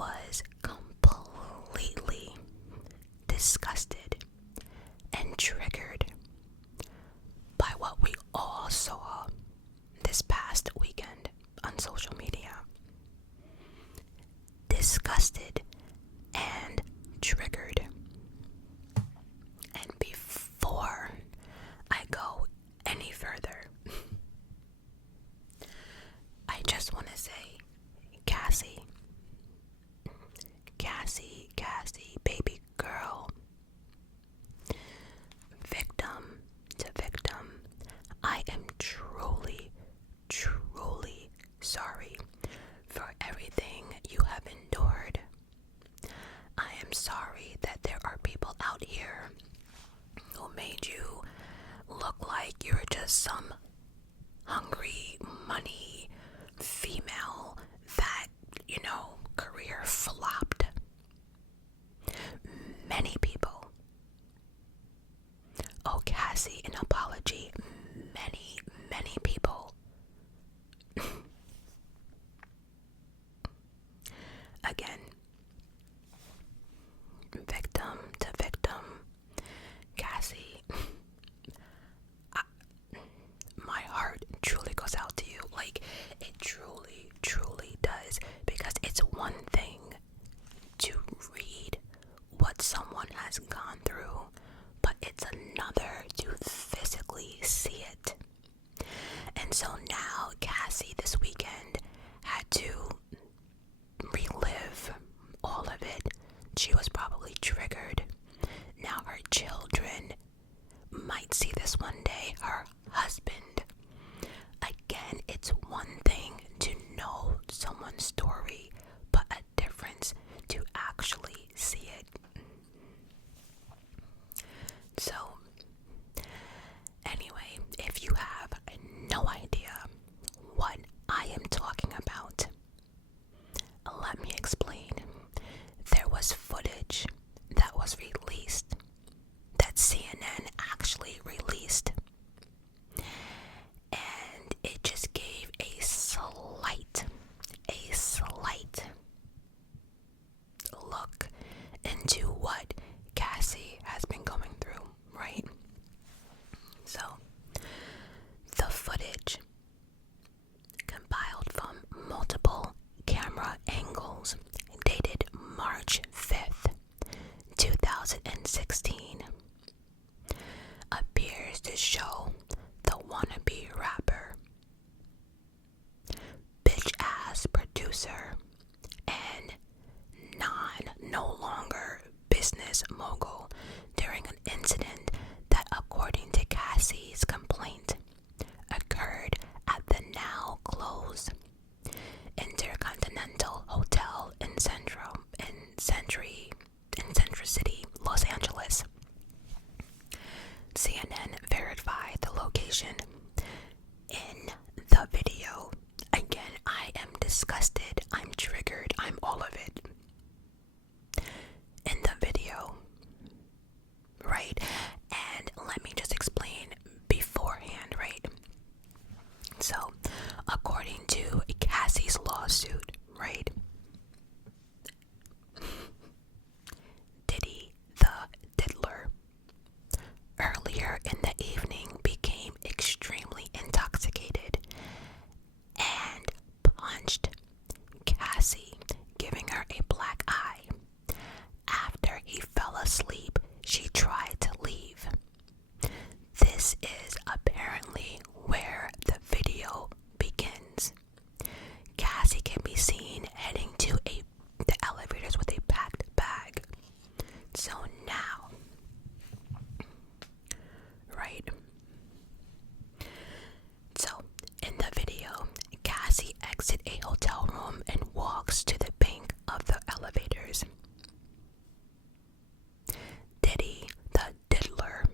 was completely disgusted and triggered by what we all saw this past weekend on social media. Disgusted and triggered. And before I go any further, I just want to say, Cassie, baby girl, victim to victim, I am truly sorry for everything you have endured. I am sorry that there are people out here who made you look like you're just some hungry money female that, career flopped. Many people. Oh, Cassie, an apology. Many people. Again, victim to victim, Cassie, my heart truly goes out to you. Like, it truly does. Because it's one thing to read what someone has gone through, but it's another to physically see it. And so now Cassie this weekend had to relive all of it. She was probably triggered. Now her children might see this one day, her husband. Again, it's one thing to know someone's story, but a difference to actually see it. So, anyway, if you have no idea what I am talking about, let me explain. There was footage that was released, that CNN actually released, and it just gave a slight look into what Cassie has been going through, right? So, the footage, compiled from multiple camera angles, dated March 5th, 2016, appears to show the wannabe rapper, bitch-ass producer, and no longer business mogul during an incident that, according to Cassie's complaint, occurred at the now closed Intercontinental Hotel in Century City, Los Angeles. CNN verified the location. In the video, again, I am disgusted, I'm triggered, I'm all of it. In the video, right? And let me just explain beforehand, right? So, according to Cassie's lawsuit, right? Diddy, the diddler, earlier in the evening became extremely intoxicated and punched Cassie, giving her a black eye. After he fell asleep, she tried to leave. This is apparently where the video begins. Cassie can be seen heading to the elevators with a packed bag. So now, right? So, in the video, Cassie exits a hotel room and walks to the bank of the elevators. Diddy, the diddler,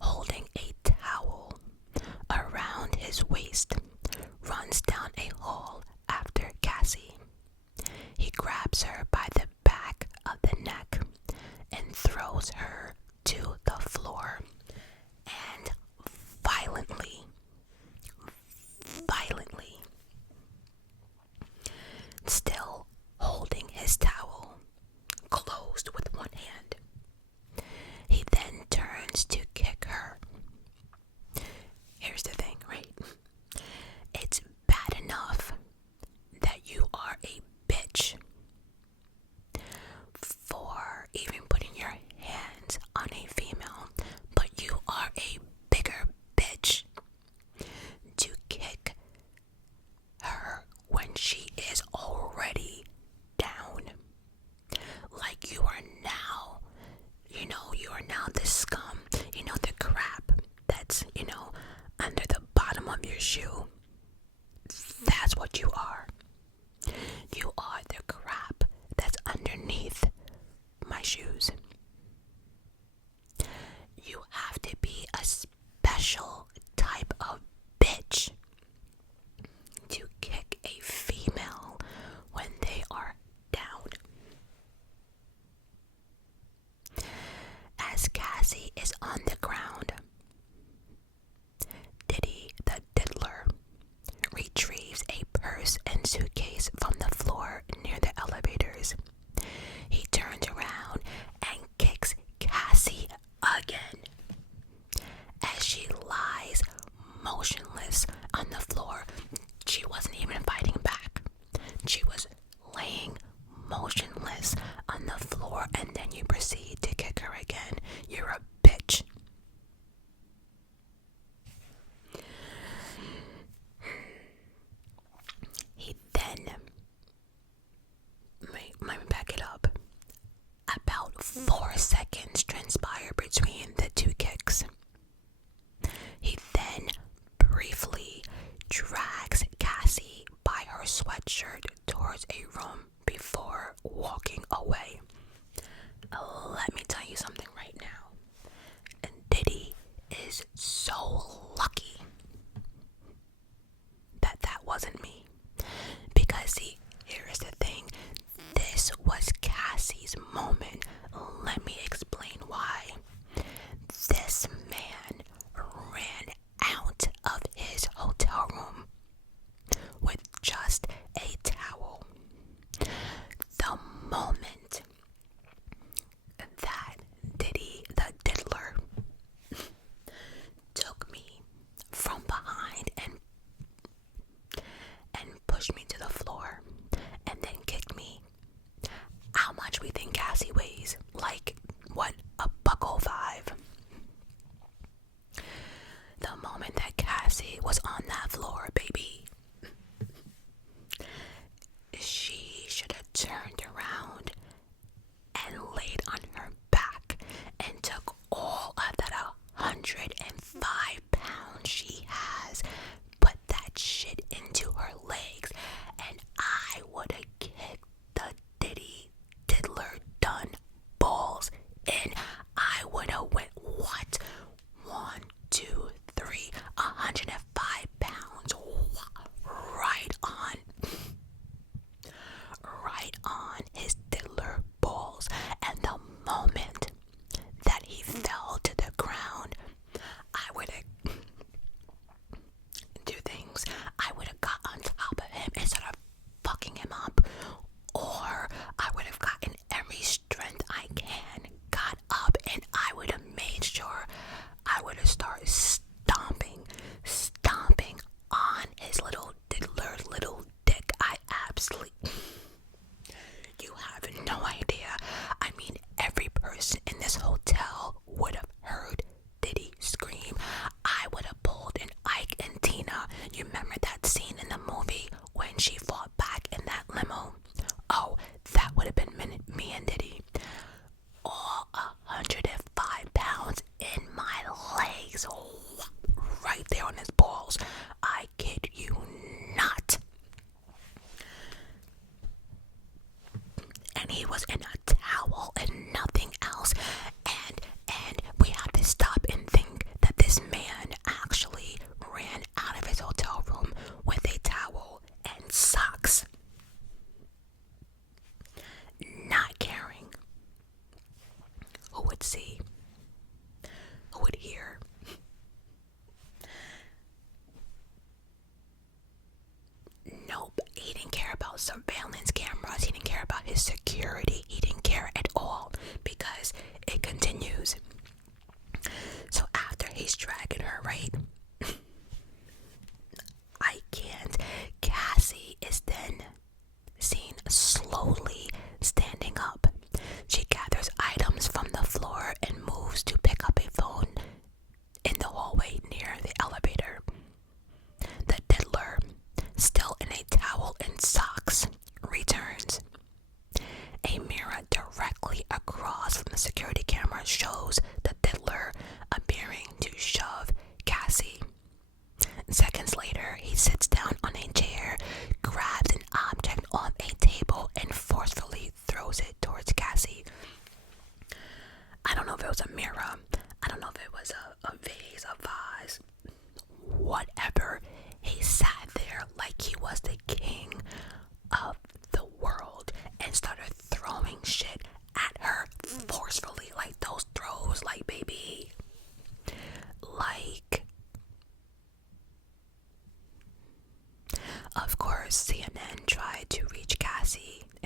holding a towel around his waist, runs down a hall after Cassie. He grabs her by the back of the neck and throws her to the floor and violently, still holding his abandoned suitcase from the floor near the elevators. He turns around and kicks Cassie again as she lies motionless on the floor. She wasn't even fighting back. She was laying motionless on the floor, and then you proceed to kick her again. You're a bitch. He then, let me back it up. About 4 seconds transpire between the two kicks. He then briefly drags Cassie by her sweatshirt towards a room before walking away. Let me tell you something right now. Diddy is so lucky that that wasn't me. Because see, here's the thing. This was Cassie's moment. Let me explain why. This man ran out of his hotel room with just a towel. The moment that Diddy, the diddler, took me from behind and pushed me to the floor and then kicked me. How much we think Cassie weighs? Like, what, a $105? The moment that Cassie was on that floor, baby, she should have turned around and laid on her back and took all of that 105 pounds she has, put that shit into her legs, and I would have kicked the Diddy diddler done balls in. I would have went, what? 1, 2, 3, 105 pounds right on his diddler balls. And the moment that he fell to the ground, I would have I would have got on top of him instead of fucking him up, or I would have gotten every strength I can, got up, and I would have made sure I would have started stomping on his little diddler little dick. I absolutely, you have no idea. I mean, every person in this hotel would have heard Diddy scream. I would have pulled an Ike and Tina. You remember that scene in the movie when she fought back in that limo? Oh, that would have been me and Diddy. All 105 pounds in my legs, right there on his balls. I kid you not. And he was in a towel and nothing else. And we have to stop and think that this man actually ran out of his hotel room with a towel and socks, not caring who would see, who would hear. Nope, he didn't care about surveillance cameras. He didn't care about his security. He didn't care at all, because it continues. So after he's dragging her, right? I can't. Cassie is then seen slowly standing up. She gathers items from the floor and moves to pick up a phone in the hallway near the elevator. The diddler, still in a towel and socks, returns. A mirror directly across from the security camera shows the diddler appearing to shove Cassie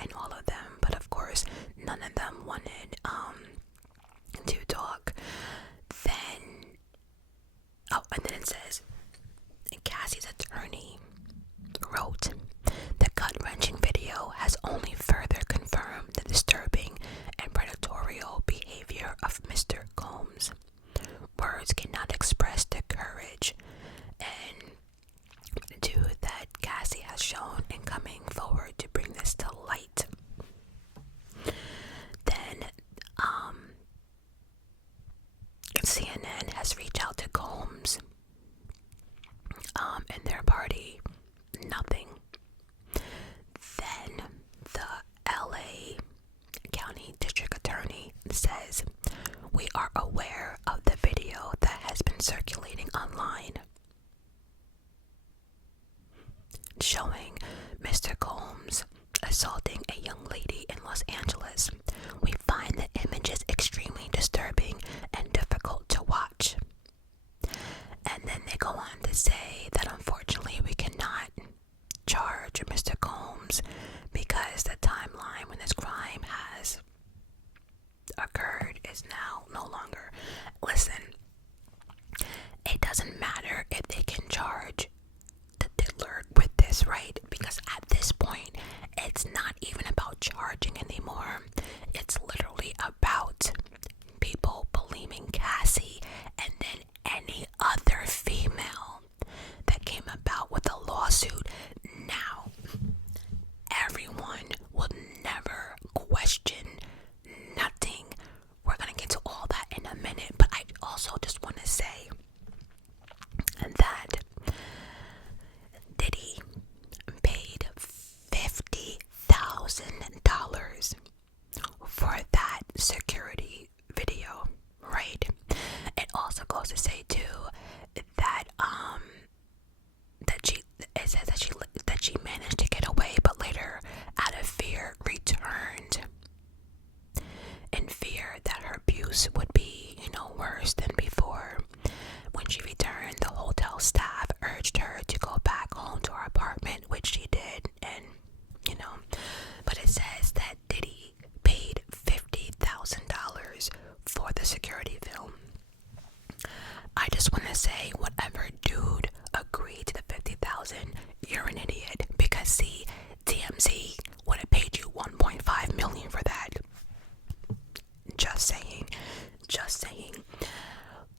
and all of them, but of course none of them wanted to talk. Then and then it says Cassie's attorney wrote, the gut-wrenching video has only further confirmed the disturbing and predatory behavior of Mr. Combs. Words cannot express the courage and that Cassie has shown in coming forward to bring this to light. Then CNN has reached out to Combs and their party. Nothing. Then the LA County District Attorney says, we are aware of the video that has been circulating online showing Mr. Combs assaulting a young lady in Los Angeles. We find the images extremely disturbing and difficult to watch. And then they go on to say that unfortunately we cannot charge Mr. Combs because the timeline when this crime has occurred is now no longer. Listen, it doesn't matter if they can charge the diddler with this, right? Because at this point, it's not even about charging anymore. It's literally about people believing Cassie and then any other female that came about with a lawsuit. Now, everyone will never question nothing. We're going to get to all that in a minute, but I also just want to say that Diddy paid $50,000 for that security video, right? It also goes to say too that it says that she managed to get away, but later, out of fear, returned in fear that her abuse would be, worse than before. When she returned, the hotel staff urged her to go back home to her apartment, which she did, and but it says that Diddy paid $50,000 for the security film. I just want to say, whatever dude agreed to the $50,000, you're an idiot, because see, TMZ would have paid you $1.5 million for that. Just saying.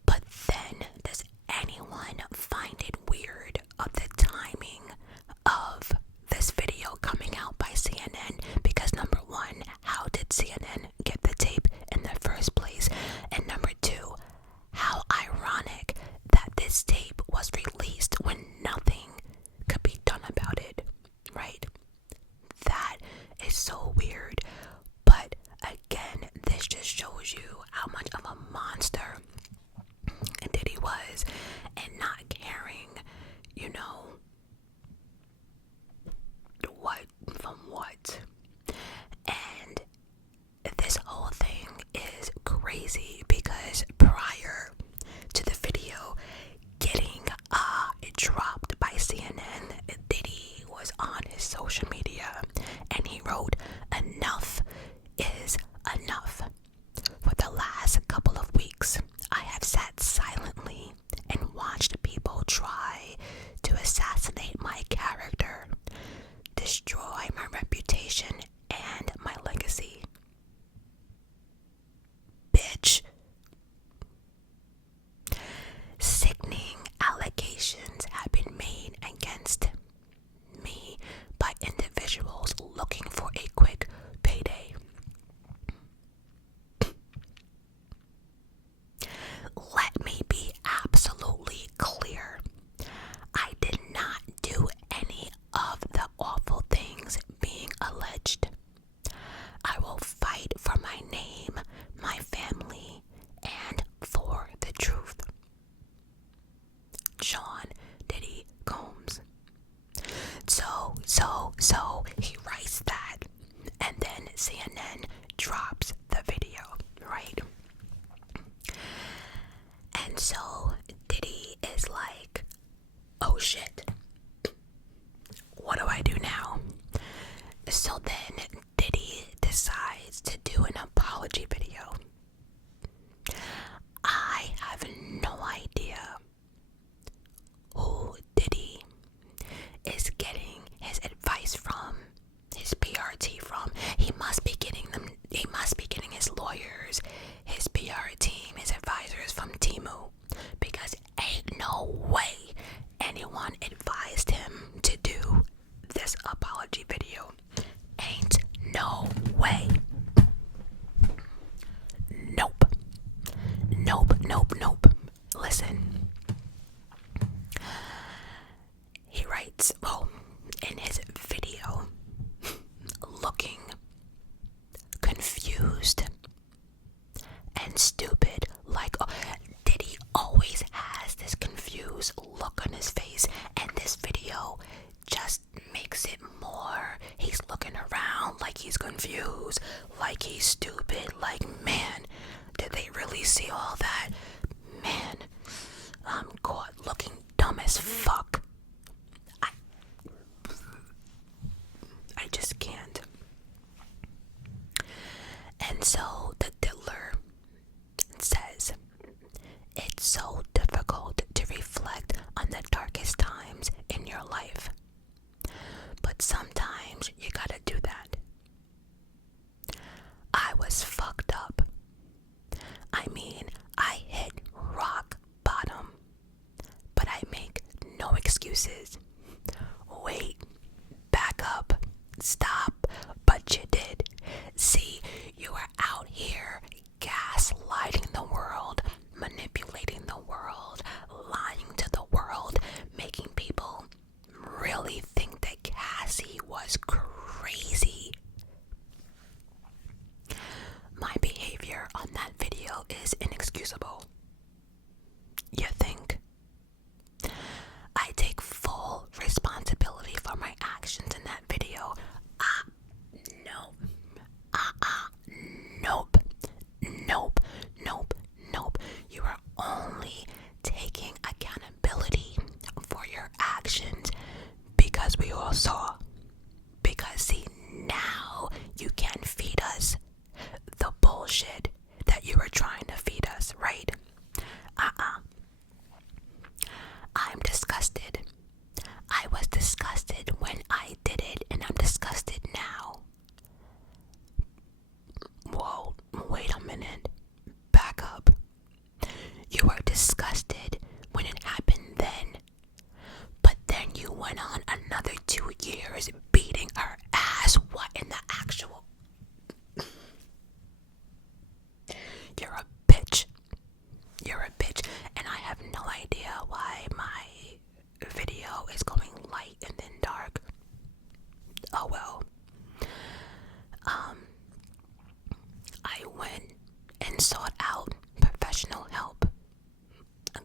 But then, does anyone find it weird of the timing of this video coming out by CNN? Because number one, how did CNN get the tape in the first place? And number two, how ironic that this tape was released when nothing could be done about it, right? That is so weird. But again, this just shows you how much of a monster Diddy was, and not caring, what from what. And this whole thing is crazy because prior to the video getting dropped by CNN, Diddy was on his social media and he wrote, "Enough is enough. For the last couple of weeks, I have sat silently and watched people try to assassinate my character, destroy my reputation and my legacy. Bitch." Sickening allegations have been made against me by individuals looking for a quick payday. Let me be absolutely clear. I did not do any of the awful things being alleged. I will fight for my name, my family, and for the truth. Sean Diddy Combs. So he writes that, and then CNN drops the video, right? And so Diddy is like, oh shit, what do I do now? So then Diddy he's confused, like he's stupid, like, man, did they really see all that? Man, I'm caught looking dumb as fuck. I just can't. And so the diddler says, it's so difficult to reflect on the darkest times in your life. But sometimes you gotta do that. I was fucked up. I mean, I hit rock bottom. But I make no excuses. Wait, back up, stop, but you did. See, you are out here gaslighting the world, manipulating the world, lying to the world, making people really think that Cassie was crazy. My behavior on that video is inexcusable. You think? I take full responsibility for my actions in that video. No. Nope. Nope. Nope. Nope. You are only taking accountability for your actions because we all saw. Because, see, now you can feed us the bullshit that you were trying to feed us, right? I'm disgusted. I was disgusted when I did it, and I'm disgusted now. Whoa, wait a minute. Back up. You were disgusted when it happened then. But then you went on another 2 years beating her ass. What in the actual... You're a bitch. You're a bitch. And I have no idea why my video is going light and then dark. Oh well. I went and sought out professional help,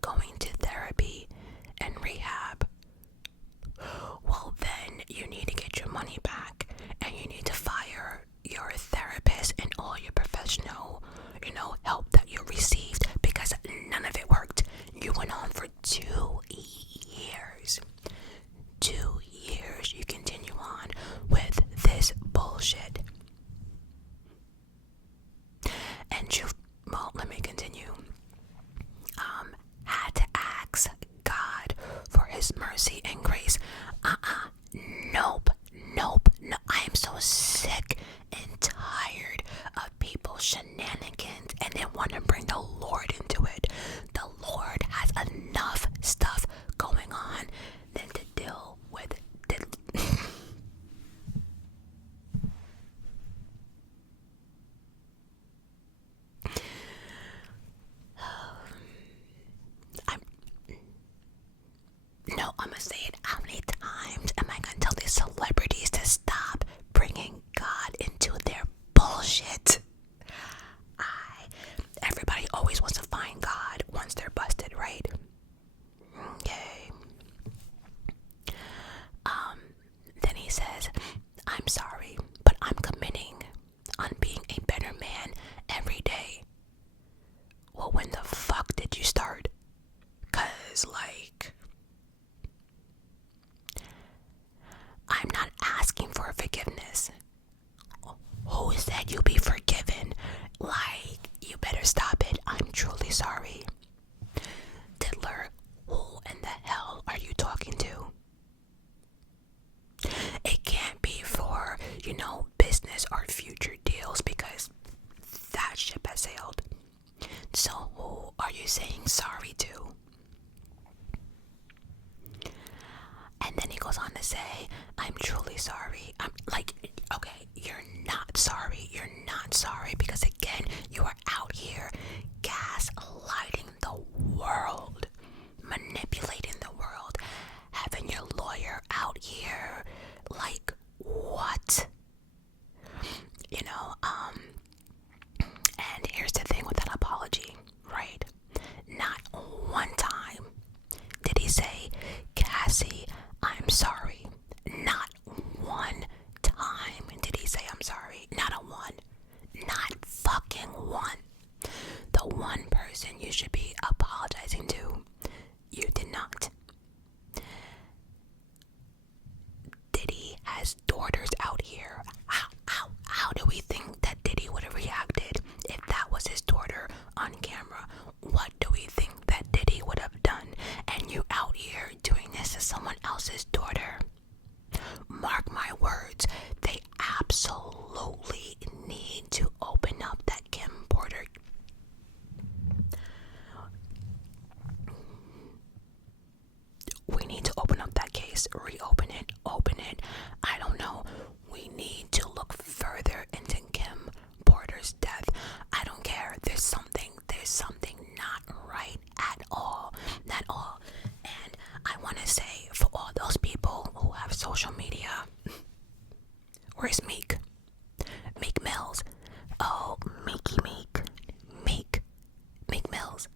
going to therapy and rehab. Well, then you need to get your money back, and you need to fire your therapist and all your professional, help that you received, because none of it worked. You went on for 2 years. 2 years you continue on with this bullshit. And you, well, let me continue. Had to ask God for his mercy and grace. Nope. No. I am so sick and tired of people's shenanigans and then want to bring the Lord into it. The Lord has enough stuff going on than to deal with I'm gonna say it. How many times am I gonna tell these celebrities to stop bringing God into their bullshit? Everybody always wants to find God once they're busted, right? Okay. Then he says, I'm sorry, but I'm committing on being a better man every day. Well, when the fuck did you start? 'Cause, I'm not asking for forgiveness. Who said you'll be forgiven? You better stop it. I'm truly sorry. Diddler, who in the hell are you talking to? It can't be for, business or future deals, because that ship has sailed. So who are you saying sorry to? And then he goes on to say, I'm truly sorry. I'm okay, you're not sorry. You're not sorry, because again, you are out here gaslighting the world, manipulating the world, having your lawyer out here. What? And here's the thing with that apology, right? Not one time did he say, Cassie, I'm sorry. Not one time did he say I'm sorry. out here. How do we think that Diddy would have reacted if that was his daughter on camera? What do we think that Diddy would have done? And you out here doing this to someone else's daughter? Mark my words, they absolutely need to open up that Kim Porter. We need to open up that case, reopen it, open it. I don't know. We need to look further into Kim Porter's death. I don't care. There's something not right at all. And I want to say, for all those people who have social media, where's Meek? Meek Mills. Oh, Meek Mills.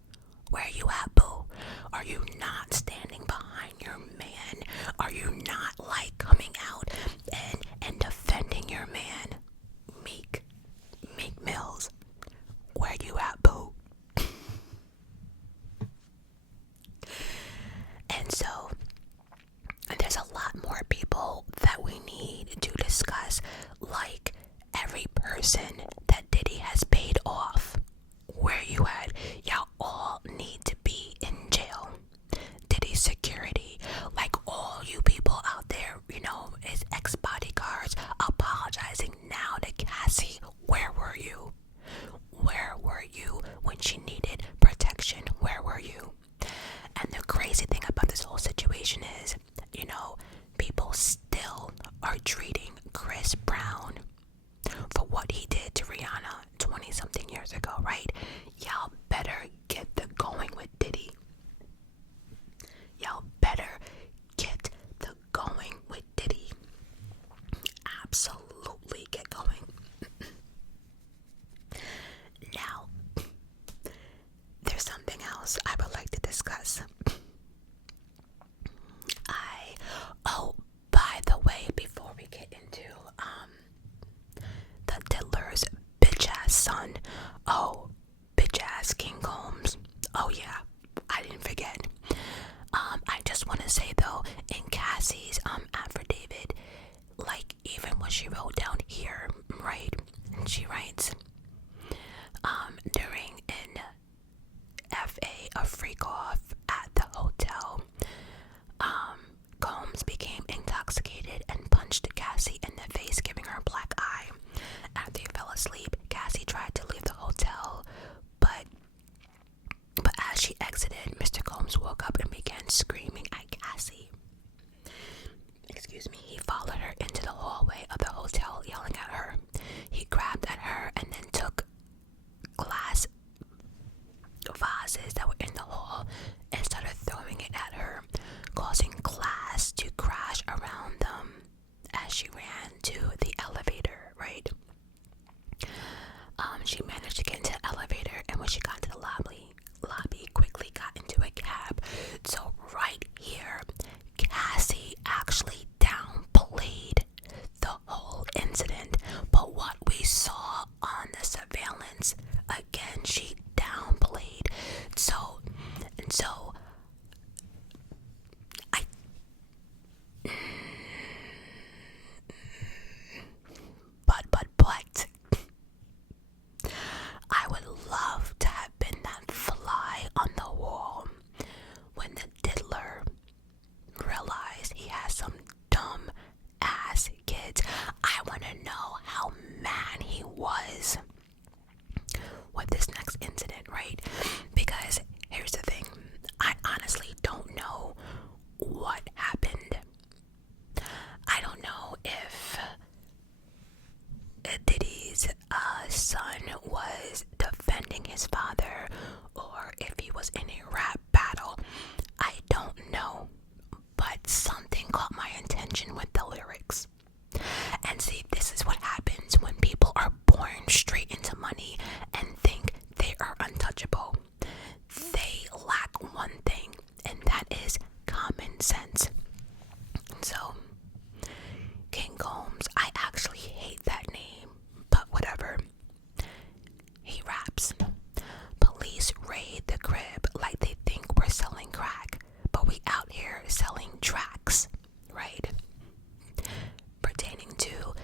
Where you at, boo? Are you not standing behind your man? Are you not like coming out and defending your man? Meek Mills. Where you at, boo? And so there's a lot more people that we need to discuss, like every person that Diddy has paid off. Where you at? Y'all all need to be in jail. Diddy's security, like all you people out there, his ex-bodyguards apologizing now to Cassie. Where were you? Where were you when she needed protection? Where were you? And the crazy thing about this whole situation is, people still are treating Chris Brown for what he did to Rihanna 20-something years ago, right? Y'all better get the going with Diddy. Y'all better get the going with Diddy. Absolutely get going. Now, there's something else I would like to discuss. By the way, before we get into the diddler's bitch ass son, bitch ass King Combs. Oh yeah, I didn't forget. I just want to say though, in Cassie's affidavit, like even what she wrote down here, right? She writes, during an FA, a freak off at the hotel, Combs became intoxicated and punched Cassie in the face, giving her a black eye. After he fell asleep, Cassie tried to leave the hotel, but as she exited, Mr. Combs woke up and began screaming at Cassie. He followed her into the hallway of the hotel, yelling at her. He grabbed at her and then took glass vases that were in the hall and started throwing it at her, causing glass to crash around them as she ran to the elevator, right? She managed to get into the elevator, and when she got to the lobby, quickly got into a cab. So right here, Cassie actually downplayed the whole incident, but what we saw on the surveillance, again, she downplayed. So but I would love to have been that fly on the wall when the diddler realized he has some dumb ass kids. I want to know how mad he was with this next incident, right? Because here's the thing, I honestly don't know what happened. I don't know if Diddy's son was defending his father or if he was in a rap battle. I don't know, but something caught my attention with the lyrics. And see, this is what happens when people are born straight into money and think they are untouchable. They lack one thing, and that is common sense. So, King Combs, I actually hate that name, but whatever. He raps. Police raid the crib like they think we're selling crack, but we out here selling tracks, right? Pertaining to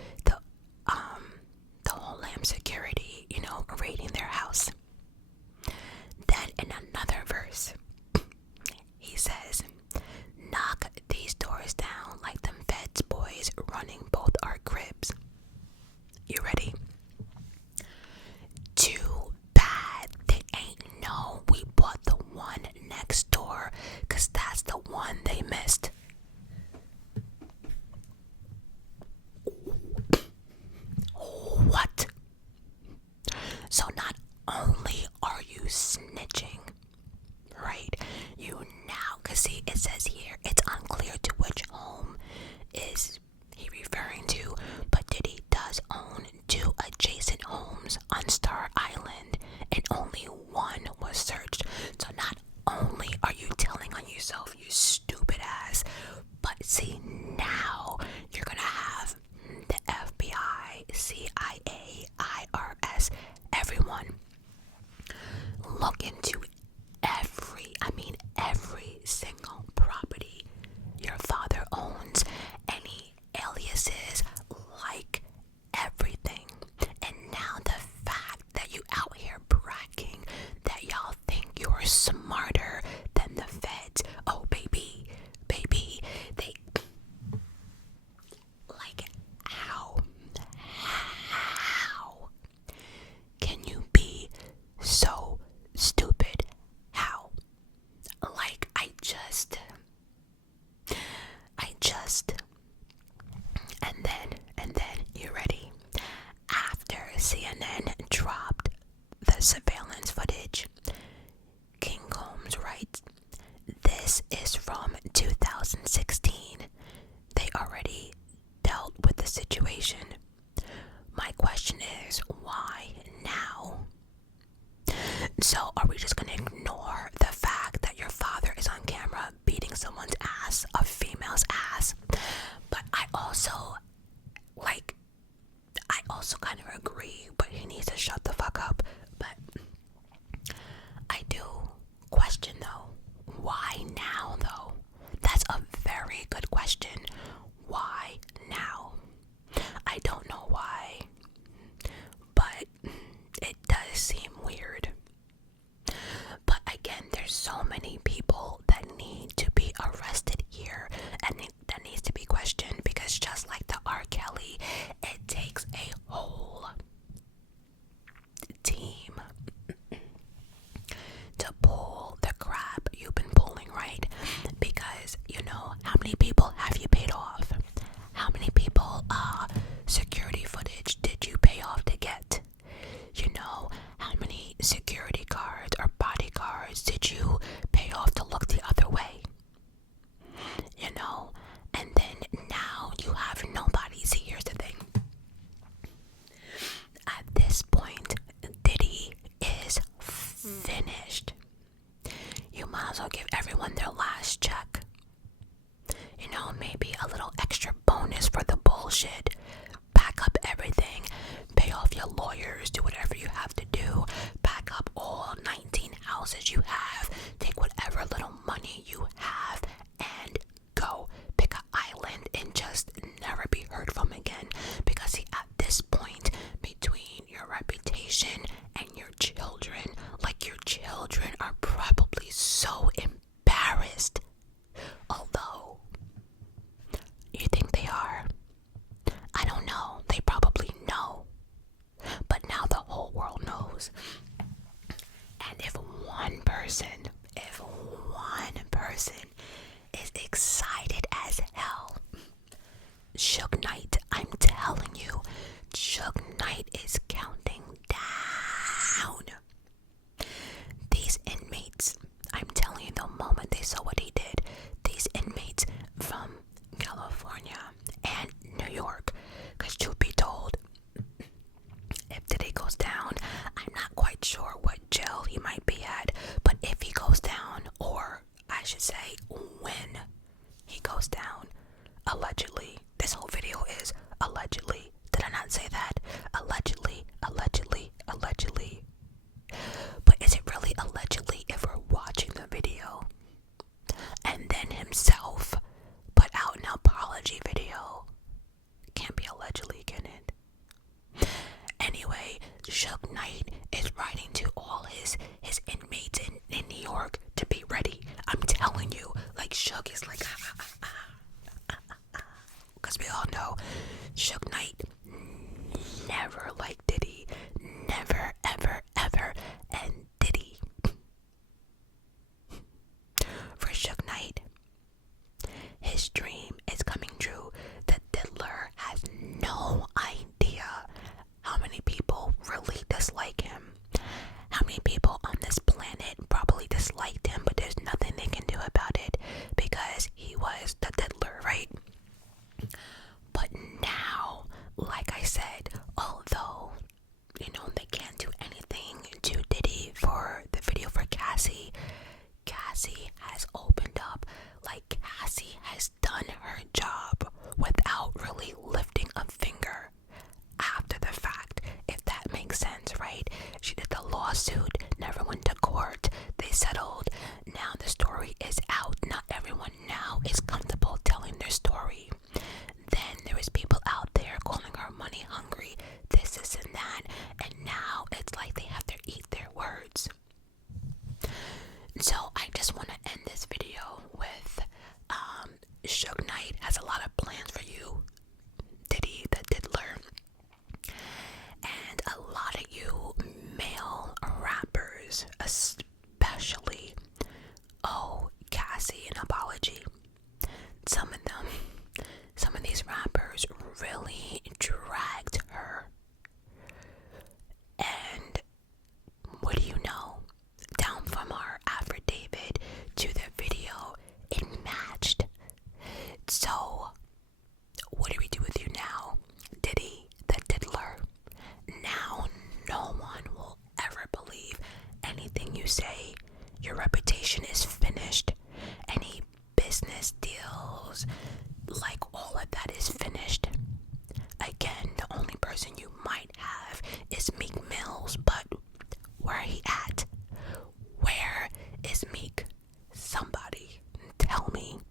also kind of agree, but he needs to shut the fuck up. But I do question though, why now though? That's a very good question. Why now? I don't know why, but it does seem weird. But again, there's so many people that need to be arrested here and that needs to be questioned, because just like the R. Kelly, it takes a whole team to pull the crap you've been pulling, right? Because, you know, how many people have you paid off? How many people, security footage did you pay off to get? You know, how many security guards or bodyguards did you pay off to look the other way? You know, and then now you have nobody. See, here's the thing. At this point, Diddy is finished. You might as well give everyone their last check. You know, maybe a little extra bonus for the bullshit. Pack up everything. Pay off your lawyers. Do whatever you have to do. Pack up all 19 houses you have. Take whatever little money you have and go. Pick an island and just never be heard from again. Because see, at this point, between your reputation and your children, like your children are probably so embarrassed. Although, you think they are? I don't know. They probably know. But now the whole world knows. And if one person is excited as hell, Suge Knight, I'm telling you, Suge Knight is counting down. These inmates, I'm telling you, the moment they saw what he did, these inmates from California and New York, because truth be told, if Diddy goes down, I'm not quite sure what jail he might be at, but if he goes down, or I should say when he goes down, allegedly, this whole video is allegedly, did I not say that? Allegedly. But is it really allegedly if we're watching the video and then himself put out an apology video? Can't be allegedly, can it? Anyway, Suge Knight is writing to all his inmates in New York to be ready. I'm telling you, like Suge is like, because we all know Suge Knight never liked Diddy. Never, ever, ever. And Diddy, for Suge Knight, his dream is coming true. The diddler has no idea how many people really dislike him. How many people on this planet probably disliked him, but there's nothing they can do about it because he was the diddler, right? But now, like I said, although, you know, they can't do anything to Diddy for the video for Cassie has opened up. Like, Cassie has done her job without really lifting a finger after the fact, if that makes sense, right? She did the lawsuit, never went to court, they settled, now the story is out. Not everyone now is comfortable telling their story. Then there was people out there calling her money hungry, this and that, and now it's like they have to eat their words. So I just want to end this video with Suge Knight has a lot of plans for you, Diddy the diddler. And a lot of you male rappers especially owe Cassie an apology. Some of these rappers really dragged her. And what do you know? Down from our affidavit to the video, it matched. So, what do we do with you now, Diddy the diddler? Now, no one will ever believe anything you say. Your reputation is finished. Any business deals, like all of that is finished. Again, the kill me.